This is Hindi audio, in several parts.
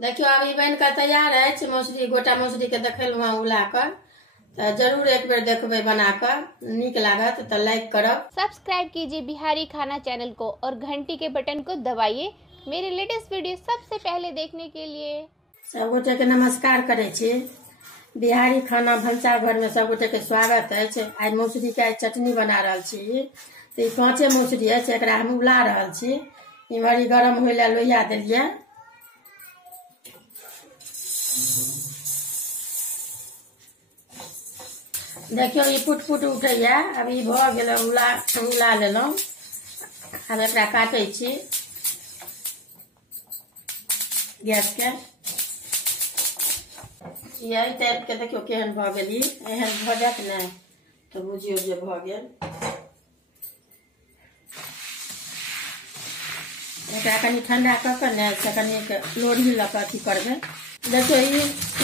देखियो अब ई बन कर तैयार है। मौसरी गोटा मौसरी के देखल उला कर तो जरूर एक बेर देखबे बनाकर, निक लागत तो लाइक करब। सब्सक्राइब कीजिए बिहारी खाना चैनल को और घंटी के बटन को दबाइए मेरे लेटेस्ट वीडियो सबसे पहले देखने के लिए। सब गोटे के नमस्कार करे छी। बिहारी खाना भंसाघर में सब गोटे के स्वागत है। आज मौसरी के चटनी बना रहा छी। तो ई कांचे मौसरी है, एकरा हम उला रहा छी। इमहर गरम होइला लोहिया देलिए। देखियो ई पुट पुट उठैया। अब ई भ गेल उला लेलहुँ। अब एकरा काटै छी गैस के। यही टाइप के देखियो केहन भ गेल। एहन भ जात ने तो बुझियो जे भ गेल। एकरा कनी ठंडा क के ने से कनी लोढ़ी ल के अथी करबे। देखियो ई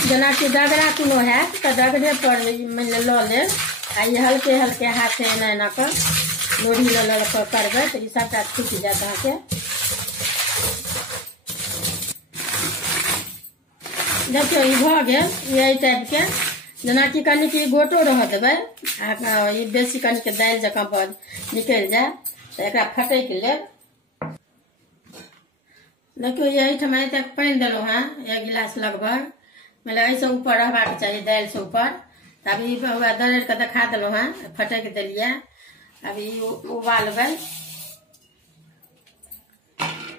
जेना कि डगरा कोनो हैत तो डगरे पर ल ले। आ ई हल्के हल्के हाथे एना एना के लोढ़ी ल के करबे तो ई सबटा छूट जात अहाँके। देखियो ई भ गेल यही टाइप के। जेना कि कनी कि गोटो रह देबै आ ई बेसी कनी के दालि जकाँ निकलि जाए तो एकरा फटैक लेब। देखियो यही ठमा तक पानि देलहुँ हैं 1 गिलास लगभग। मतलब ऐसे ऊपर रहबाक चाहिए दालि से ऊपर। तब ई दरड़ के देखा देलहुँ हैं, फटक देलिए। अब ई उबालबै।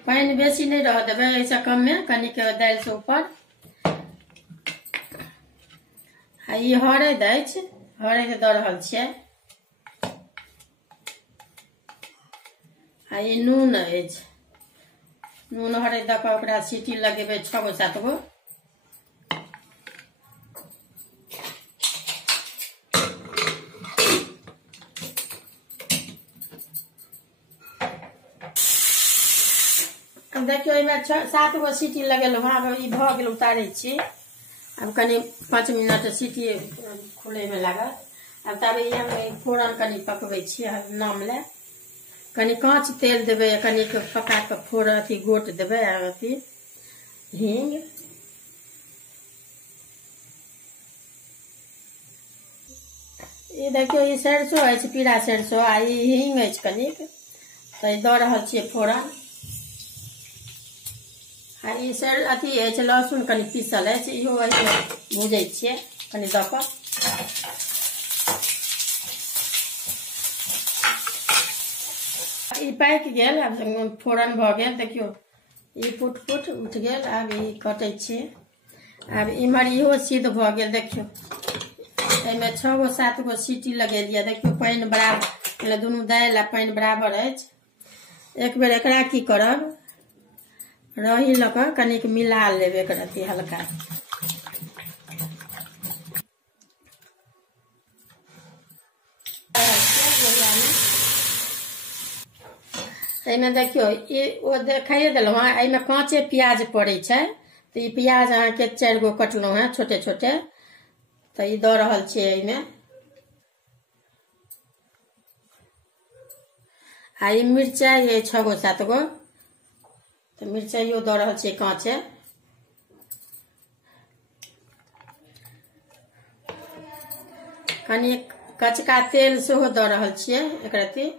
पानि बेसी नहीं रह देबै, ऐसे कम में कनी के दालि से ऊपर। आ ई हरैद अछि, हरैद दऽ रहल छियै। आ ई नून अछि। नून हरैद दऽ के ओकरा सीटी लगेबै 6 गो 7 गो। अब देखियो एहिमे 6-7 गो सीटी लगेलहुँ। अब ई भ गेल, उतारै छी। अब कनी 5 मिनट सीटी खुले में लागत। अब तब ई फोरन कनी पकबै छी नाम ले। कनी कांच तेल देबै, कनी पका के फोड़ अथी गोट देबै। अथी हींग, ये देखियो ई सरसों अछि, पीरा सरसों। आ ई हींग अछि कनिक तो ई दऽ रहल छियै फोरन। आ ई अथी अछि लहसुन कनी पीसल अछि, इहो भूजै छियै कनी दऽ कऽ। ई पाकि गेल। अब फोरन भ गेल। देखियो ई पुट पुट उठ गेल। अब ई कटै छी। अब इमहर इहो सिद्ध भ गेल। देखियो एहिमे 6 गो 7 गो सीटी लगेलिए। देखियो पानि बराबर, दुनू दालि आ पानि बराबर अछि। एक बेर एकरा की करब, रही ल के कनिक मिला लेबै एकरा अथी हल्का। एहिमे देखियो ई ओ देखाइए देलहुँ हैं। एहिमे कांचे प्याज पड़ै छै तो ई प्याज अहाँके 4 गो कटलहुँ हैं छोटे छोटे। तो ई दऽ रहल छियै एहिमे। आ ई मिरचाई है 6 गो 7 गो। तो मिरचाइयो दऽ रहल छियै कांचे। कनी कचका तेल सेहो दऽ रहल छियै एकरती।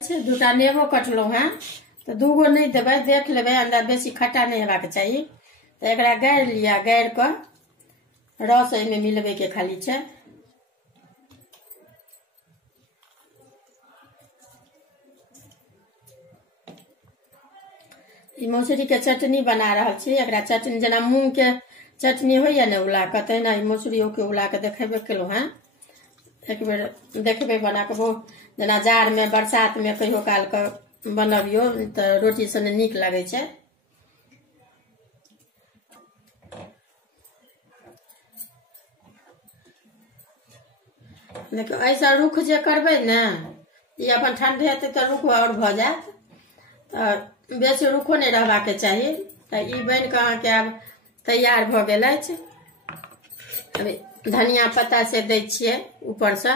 2टा नेबो कटलहुँ हैं तो 2 गो नहीं देबै, देख लेबै अंदर बेसी खट्टा नहीं हेबाक चाही। तो एकरा गाड़ि लिया, गाड़ि कर रस एहिमे मिलबै के खाली छै। ई मौसरी के चटनी बना रहल छी। एकरा चटनी जेना मूंग के चटनी होइया ने उला के, तहिना ई मौसरियो के उला के देखेबे केलहुँ हैं। एक बेर देखबै बना के। बहुत जेना जाड़ में बरसात में कहियो काल के बनबियो तो रोटी संगे नीक लागै छै। देखियो ऐसा रुख जे करबै ने, ई अपन ठंडे हेतै तो रुख और भ जायत। तो बेसी रुखो नहीं रहबाक चाही। तो ई बन के अहाँके आब तैयार भ गेल अछि। धनिया पत्ता से दै छियै ऊपर से।